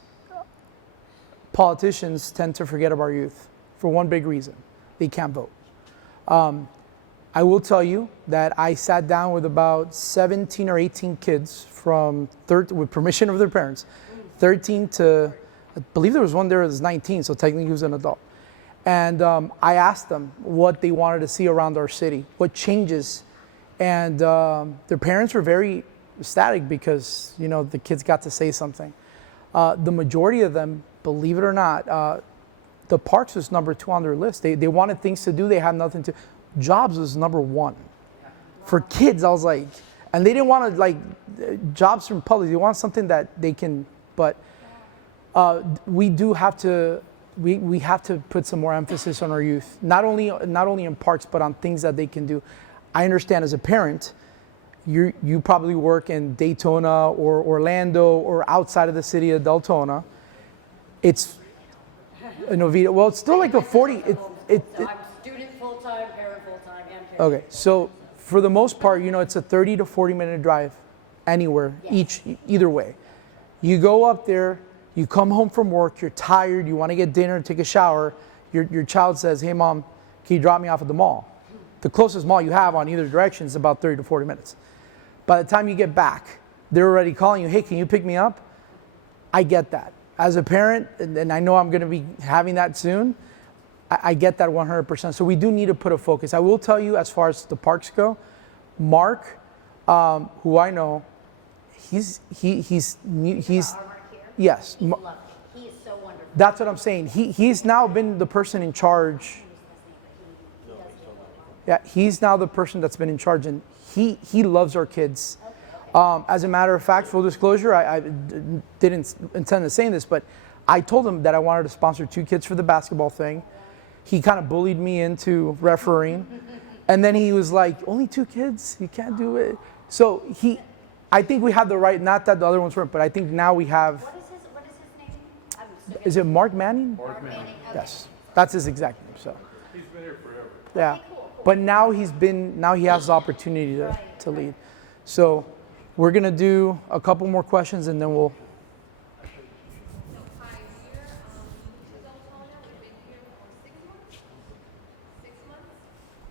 politicians tend to forget about our youth for one big reason: they can't vote. I will tell you that I sat down with about 17 or 18 kids with permission of their parents, 13 to, I believe there was one there that was 19, so technically he was an adult. And I asked them what they wanted to see around our city, what changes. And their parents were very ecstatic because, the kids got to say something. The majority of them, believe it or not, the parks was number 2 on their list. They wanted things to do, they had nothing to. Jobs was number 1. For kids, I was like, and they didn't want to jobs from public. They want something that they can, but we do have to, we have to put some more emphasis on our youth, not only in parks, but on things that they can do. I understand as a parent, you probably work in Daytona or Orlando or outside of the city of Deltona. It's in Oviedo. Well, it's still like a 40. I'm student full-time, parent full-time, and parent. Okay, so for the most part, it's a 30 to 40-minute drive anywhere, either way. You go up there, you come home from work, you're tired, you want to get dinner, take a shower. Your child says, "Hey, Mom, can you drop me off at the mall?" The closest mall you have on either direction is about 30 to 40 minutes. By the time you get back, they're already calling you, "Hey, can you pick me up?" I get that. As a parent, and I know I'm going to be having that soon, I get that 100%. So we do need to put a focus. I will tell you, as far as the parks go, Mark, who I know, he's Mark here? yes. He's lovely. He is so wonderful. That's what I'm saying. He's now been the person in charge. Yeah, he's now the person that's been in charge, and he loves our kids. As a matter of fact, full disclosure, I didn't intend to say this, but I told him that I wanted to sponsor 2 kids for the basketball thing. He kind of bullied me into refereeing, and then he was like, "Only 2 kids? You can't do it." So I think we have the right. Not that the other ones weren't, but I think now we have. What is his name? I'm so Is it Mark Manning? Mark Manning. Okay. Yes, that's his exact name. So. He's been here forever. Yeah, Okay, cool. but now he has the opportunity to lead. So we're gonna do a couple more questions and then we'll. So, hi, we're to Deltona. We've been here for 6 months. 6 months.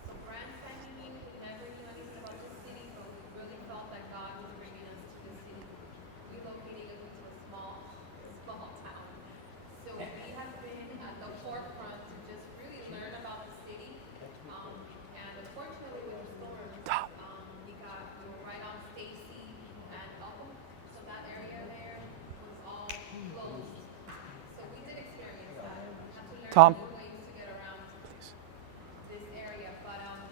So, brand spanking new. We never knew anything about the city, but we really felt that God was bringing us to the city, relocating us into a small town. So, we have been at the forefront to just really learn about the city. And unfortunately, with the storm, we were right on Stacy and Elkhorn. So, that area there was all closed. So we did experience that. We had to learn Tom. new ways to get around this area. But I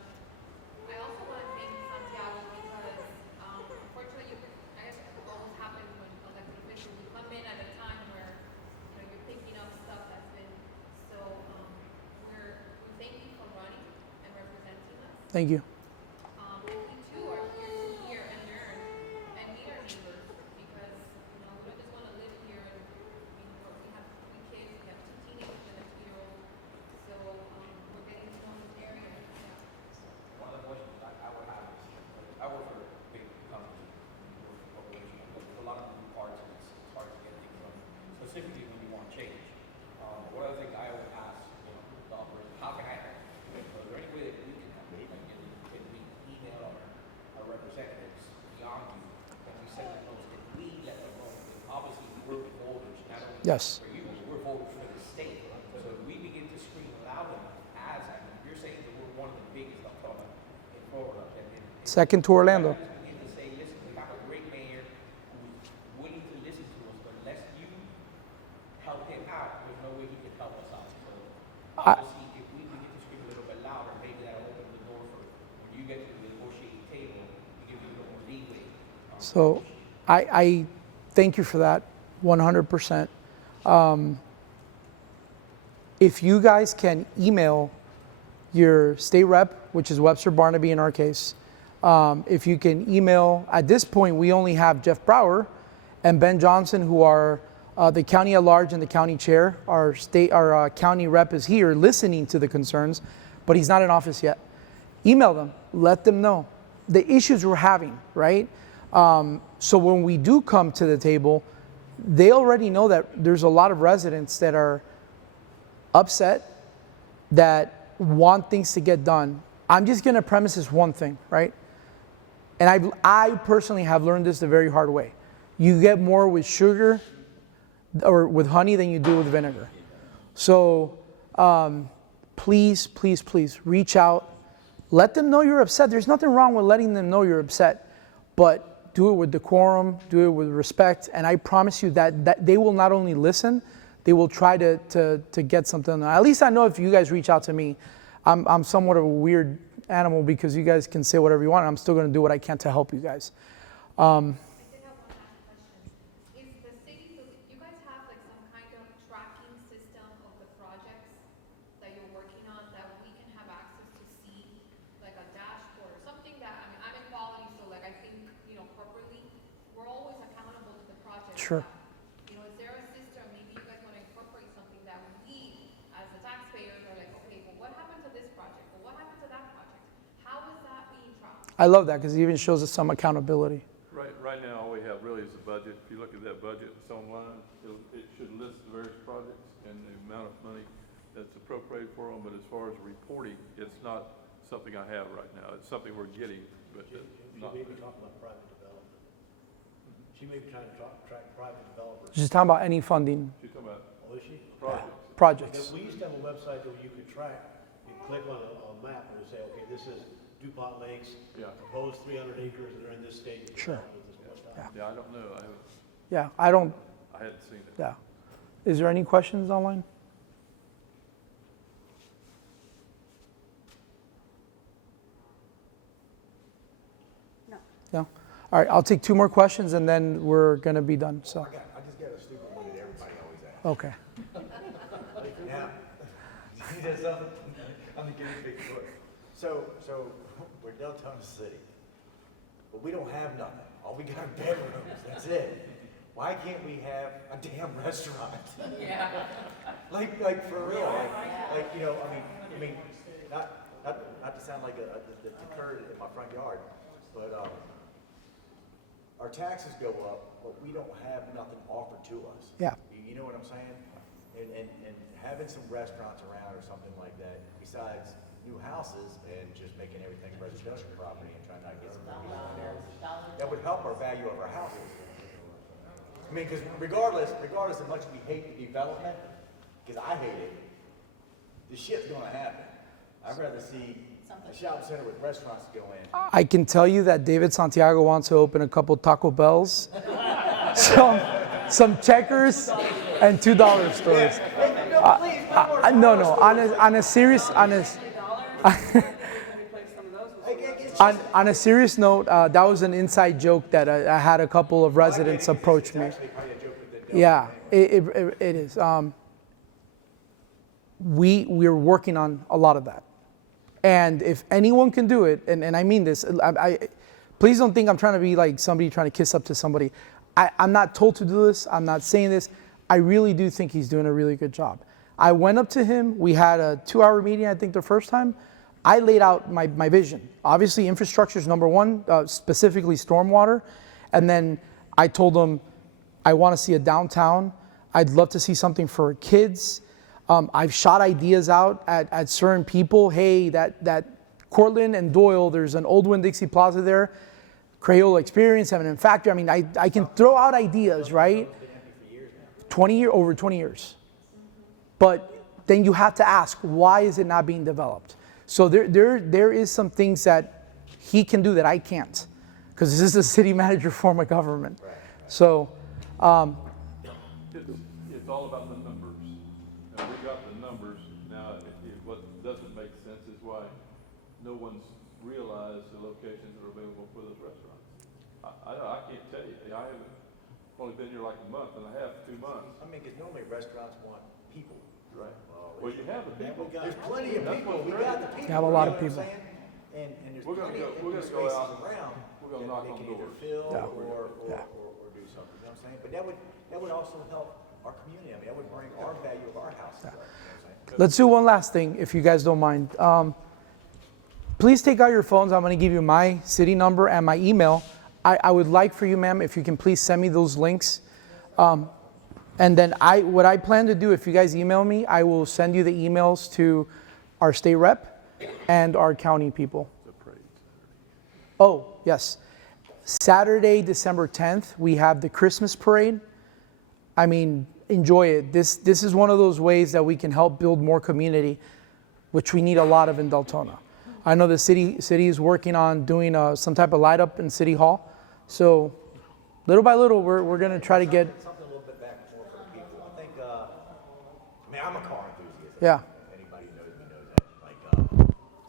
also want to thank Santiago because unfortunately, I guess what always happens when elected officials you come in at a time where you're picking up stuff that's been so. We thank you for running and representing us. Thank you. We too are here to hear and learn and meet our neighbors because we don't just want to live here and we have 3 kids, we have 2 teenagers and a 2-year-old, so we're getting to know this area. Yeah. One of the questions I would have is, I work for a big company, corporation, there's a lot of moving parts and it's hard to get things done, specifically when you want change. One of the things I always ask, the operator, how can I help? Is there any way that we can help? Like, can we email our representatives beyond you, and we send them notes, can we let them know? Because obviously we're voters, not only Yes. for you, we're voters for the state. So if we begin to scream loud enough, you're saying that we're one of the biggest, I'm talking in Florida. Second to Orlando. Begin to say, listen, we have a great mayor who's willing to listen to us, but unless you help him out, there's no way he can help us out. So obviously, if we begin to scream a little bit louder, maybe that'll open the door for when you get to the negotiating table, to give you a little more leeway. So I thank you for that 100%. If you guys can email your state rep, which is Webster Barnaby in our case, if you can email, at this point we only have Jeff Brower and Ben Johnson, who are the county at large and the county chair. Our county rep is here listening to the concerns, but he's not in office yet. Email them, let them know the issues we're having, right? So when we do come to the table, they already know that there's a lot of residents that are upset, that want things to get done. I'm just gonna premise this one thing, right? And I personally have learned this the very hard way. You get more with sugar or with honey than you do with vinegar. So please, please, please reach out. Let them know you're upset. There's nothing wrong with letting them know you're upset, but do it with decorum, do it with respect, and I promise you that they will not only listen, they will try to get something. At least I know if you guys reach out to me, I'm somewhat of a weird animal because you guys can say whatever you want. I'm still going to do what I can to help you guys. I did have one last question. Is the city, you guys have like some kind of tracking system of the projects that you're working on that we can have access to see, like a dashboard or something that, I mean, I'm in quality, so like I think, corporately, we're always accountable to the project. Sure. Is there a system, maybe you guys want to incorporate something that we, as the taxpayers, are like, okay, well, what happened to this project? Well, what happened to that project? How is that being tracked? I love that because it even shows us some accountability. Right now, all we have really is the budget. If you look at that budget, it's online. It should list the various projects and the amount of money that's appropriated for them. But as far as reporting, it's not something I have right now. It's something we're getting, but not. She may be talking about private development. She may be trying to track private developers. She's talking about any funding She's talking about Oh, is she? projects. We used to have a website that you could track. You click on a map and say, okay, this is DuPont Lakes, proposed 300 acres that are in this state. Sure. Yeah, I don't know. I haven't. Yeah, I hadn't seen it. yeah. Is there any questions online? Yeah. All right, I'll take 2 more questions and then we're gonna be done, so. I just got a stupid one that everybody always asks. Okay. Now, you know something? I'm the guinea pig for it. So we're Deltona City, but we don't have nothing. All we got are bedrooms, that's it. Why can't we have a damn restaurant? Yeah. Like for real, like, you know, I mean, not to sound like the turd in my front yard, but, our taxes go up, but we don't have nothing offered to us. Yeah. You know what I'm saying? And having some restaurants around or something like that, besides new houses and just making everything residential property and trying not to get some money in there, that would help our value of our houses. I mean, because regardless of much we hate the development, because I hate it, the shit's gonna happen. I'd rather see a shopping center with restaurants go in. I can tell you that David Santiago wants to open a couple Taco Bells, some Checkers, and $2 stores. No. On a serious, on a serious note, that was an inside joke that I had a couple of residents approach me. Yeah, it is. We're working on a lot of that. And if anyone can do it, and I mean this, please don't think I'm trying to be like somebody trying to kiss up to somebody. I'm not told to do this. I'm not saying this. I really do think he's doing a really good job. I went up to him. We had a 2-hour meeting, I think, the first time. I laid out my vision. Obviously, infrastructure is number one, specifically stormwater. And then I told him, I want to see a downtown. I'd love to see something for kids. I've shot ideas out at certain people. Hey, that Cortland and Doyle, there's an old Winn-Dixie Plaza there. Crayola Experience, M&M Factory. I mean, I can throw out ideas, right? Over 20 years. But then you have to ask, why is it not being developed? So there is some things that he can do that I can't, because this is a city manager form of government. So it's all about the numbers. And we got the numbers. Now, what doesn't make sense is why no one's realized the locations that are available for those restaurants. I can't tell you. I haven't only been here like a month and a half, 2 months. I mean, because normally restaurants want people. Right. Well, you have the people. There's plenty of people. We got the people. You have a lot of you know what people. I'm saying? And there's We're gonna plenty go- of we're empty gonna go spaces out. around We're gonna that knock they on can either doors. fill Yeah. or do something. You know what I'm saying? But that would also help our community. I mean, that would bring our value of our house. You know what I'm saying? let's do one last thing, if you guys don't mind. Please take out your phones. I'm going to give you my city number and my email. I would like for you, ma'am, if you can please send me those links. And then what I plan to do, if you guys email me, I will send you the emails to our state rep and our county people. Oh, yes. Saturday, December 10th, we have the Christmas parade. I mean, enjoy it. This is one of those ways that we can help build more community, which we need a lot of in Deltona. I know the city is working on doing some type of light up in City Hall. So little by little, we're going to try to get. Something a little bit back and forth for the people. I think, I mean, I'm a car enthusiast. Yeah. Anybody who knows me knows that. Like,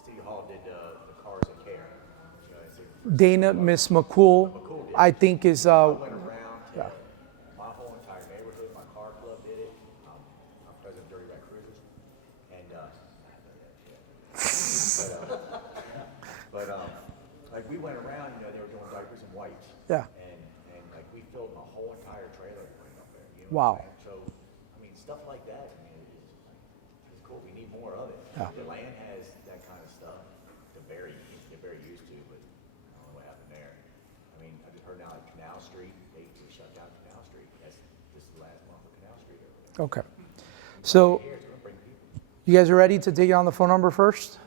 City Hall did the Cars and Care. You know, it's Dana, Miss McCool, I think is. I went around to Yeah. my whole entire neighborhood. My car club did it. I'm president of Dirty Red Cruisers. And, like we went around, you know, they were doing diapers and wipes. Yeah. And like we filled my whole entire trailer right up there. You know Wow. what I'm saying? So, I mean, stuff like that, I mean, it's cool. We need more of it. Yeah. The land has that kind of stuff to get very used to, but I don't know what happened there. I mean, I just heard now at Canal Street, they shut down Canal Street. This is the last month of Canal Street over there. Okay. So Here, it's gonna bring people. you guys are ready to take on the phone number first?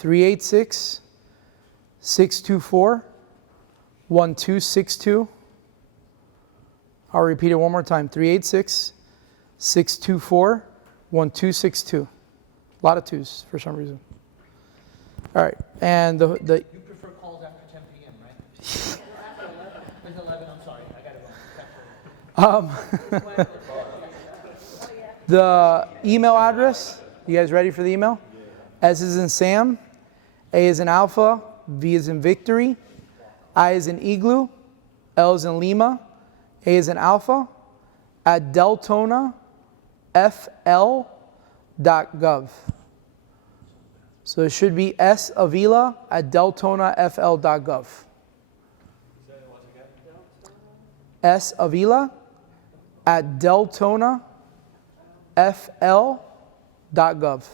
386-624-1262. I'll repeat it one more time. 386-624-1262. A lot of twos for some reason. All right. And the You prefer calls after 10 p.m., right? It's 11, I'm sorry, I got it wrong. the email address. You guys ready for the email? S is in Sam, A is in Alpha, V is in Victory, I is in Igloo, L is in Lima, A is in Alpha, at deltonafl.gov. So it should be savila at deltonafl.gov. savila at deltonafl.gov.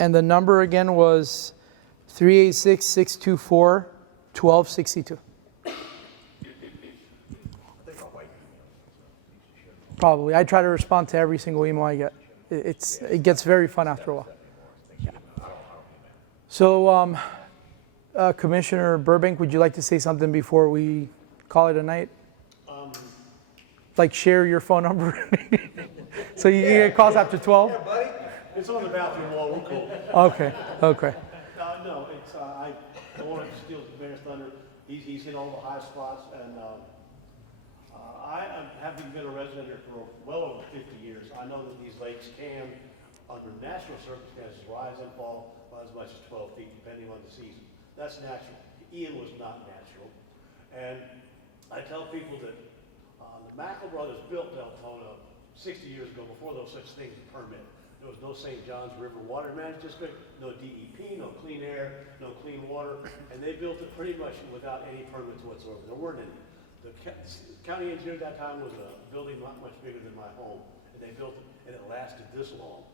And the number again was 386-624-1262. Probably. I try to respond to every single email I get. It gets very fun after a while. Yeah. So, Commissioner Burbank, would you like to say something before we call it a night? Like share your phone number so you can get calls after 12? Yeah, buddy. It's on the bathroom wall. We're cool. Okay. No, it's I don't want to steal the Mayor's thunder. He's hit all the high spots, and having been a resident here for well over 50 years, I know that these lakes can, under natural circumstances, rise and fall by as much as 12 feet, depending on the season. That's natural. Ian was not natural, and I tell people that the Mackle brothers built Deltona 60 years ago, before there was such thing as a permit. There was no St. Johns River Water Management District, no DEP, no clean air, no clean water, and they built it pretty much without any permits whatsoever. There weren't any. The county engineer at that time was a building not much bigger than my home, and they built it, and it lasted this long.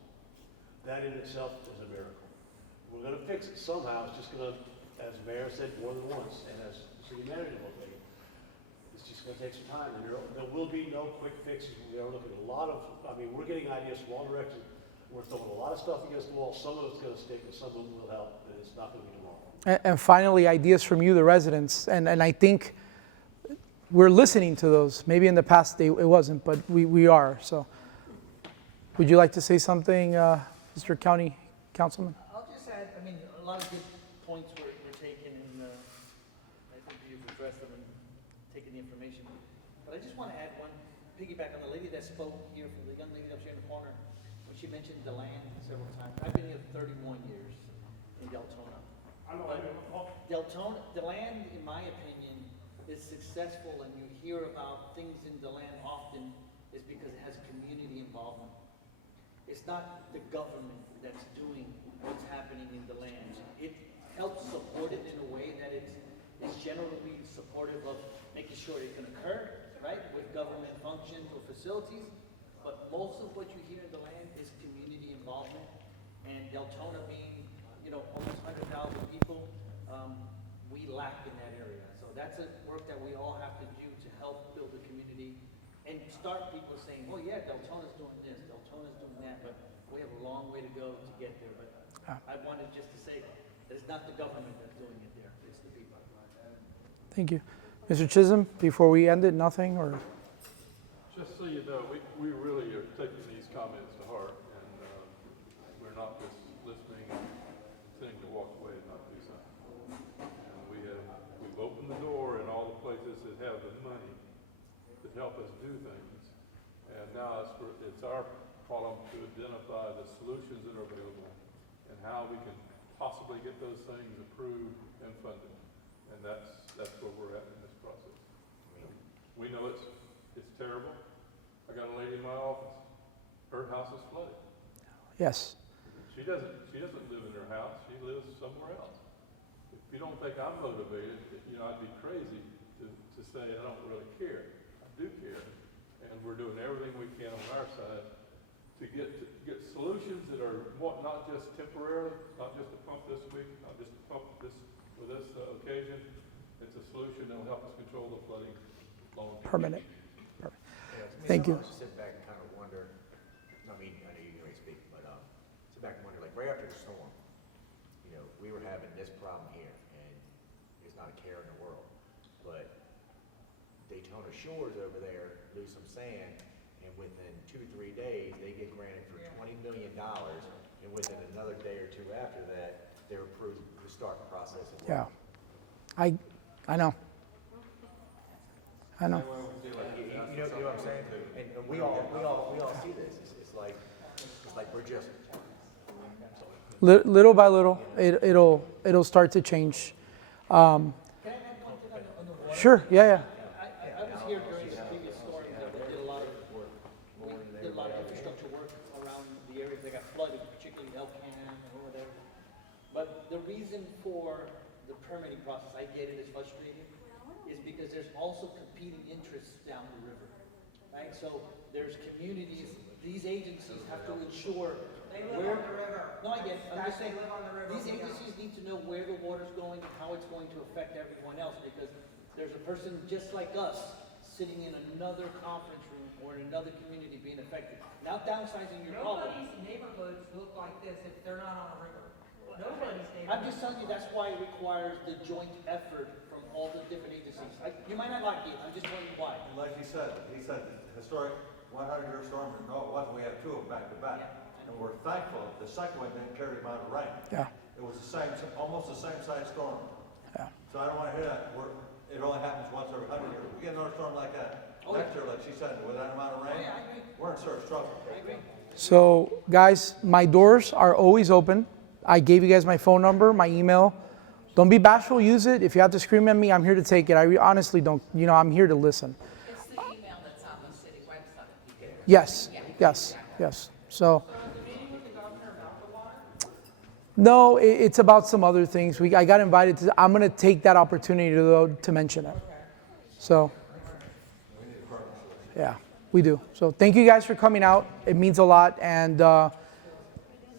That in itself is a miracle. We're gonna fix it somehow. It's just gonna, as the mayor said more than once, and as the city manager will say, it's just gonna take some time, and there will be no quick fixes. We are looking at a lot of, we're getting ideas from all directions. We're throwing a lot of stuff against the wall. Some of it's gonna stick, and some of it will help, and it's not gonna be tomorrow. And finally, ideas from you, the residents. And I think we're listening to those. Maybe in the past it wasn't, but we are. So would you like to say something, Mr. County Councilman? I'll just add, a lot of good points were taken, and I think you've addressed them and taken the information. But I just want to add one, piggyback on the lady that spoke here, from the young lady up here in the corner, when she mentioned the land several times. I've been here 31 years in Deltona. Deltona, the land, in my opinion, is successful, and you hear about things in the land often, is because it has community involvement. It's not the government that's doing what's happening in the lands. It helps support it in a way that it's generally supportive of making sure it can occur, right, with government functions or facilities. But most of what you hear in the land is community involvement, and Deltona being, almost 100,000 people, we lack in that area. So that's a work that we all have to do to help build the community and start people saying, well, yeah, Deltona's doing this, Deltona's doing that, but we have a long way to go to get there. But I wanted just to say that it's not the government that's doing it there, it's the people. Thank you. Mr. Chisholm, before we end it, nothing or? Just so you know, we really are taking these comments to heart, and we're not just listening and saying to walk away and not do something. And we've opened the door in all the places that have the money that help us do things. And now it's our problem to identify the solutions that are available and how we can possibly get those things approved and funded. And that's where we're at in this process. We know it's terrible. I got a lady in my office. Her house is flooded. Yes. She doesn't live in her house. She lives somewhere else. If you don't think I'm motivated, I'd be crazy to say I don't really care. I do care, and we're doing everything we can on our side to get solutions that are not just temporary, not just a pump this week, not just a pump this for this occasion. It's a solution that will help us control the flooding long term. Permanent. Thank you. Sit back and kind of wonder, I know you already speak, but sit back and wonder, like right after the storm, we were having this problem here, and it's not a care in the world. But Daytona Shores over there lose some sand, and within 2-3 days, they get granted for $20 million, and within another day or two after that, they're approved to start the process of work. Yeah. I know. I know. You know what I'm saying? And we all see this. It's like we're just. Little by little, it'll start to change. Can I add one thing on the water? Sure, yeah. I was here during the previous storm, we did a lot of infrastructure work around the areas that got flooded, particularly Elkham and over there. But the reason for the permitting process, I get it, is frustrating, is because there's also competing interests down the river, right? So there's communities, these agencies have to ensure They live where. on the river. No, I get it, I'm just They saying, live on the river. these agencies need to know where the water's going and how it's going to affect everyone else, because there's a person just like us sitting in another conference room or in another community being affected. Not downsizing your problem. Nobody's neighborhoods look like this if they're not on a river. Nobody's neighborhood. I'm just telling you, that's why it requires the joint effort from all the different agencies. You might not like it, I'm just telling you why. Like he said historic 100-year storm, and no, it wasn't, we had two of them back to back. And we're thankful the second one didn't carry the amount of rain. Yeah. It was the same, almost the same size storm. Yeah. So I don't wanna hear that, it only happens once every 100 years. We get another storm like that, next year, like she said, with that amount of rain, I agree. we're in serious trouble. I agree. So, guys, my doors are always open. I gave you guys my phone number, my email. Don't be bashful, use it. If you have to scream at me, I'm here to take it. I honestly don't, I'm here to listen. It's the email that's on the city website. Yes, yes. So, no, it's about some other things. I got invited to, I'm going to take that opportunity to mention it. So, yeah, we do. So thank you guys for coming out. It means a lot. And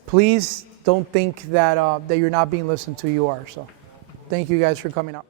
please don't think that, that you're not being listened to. You are. So thank you guys for coming out.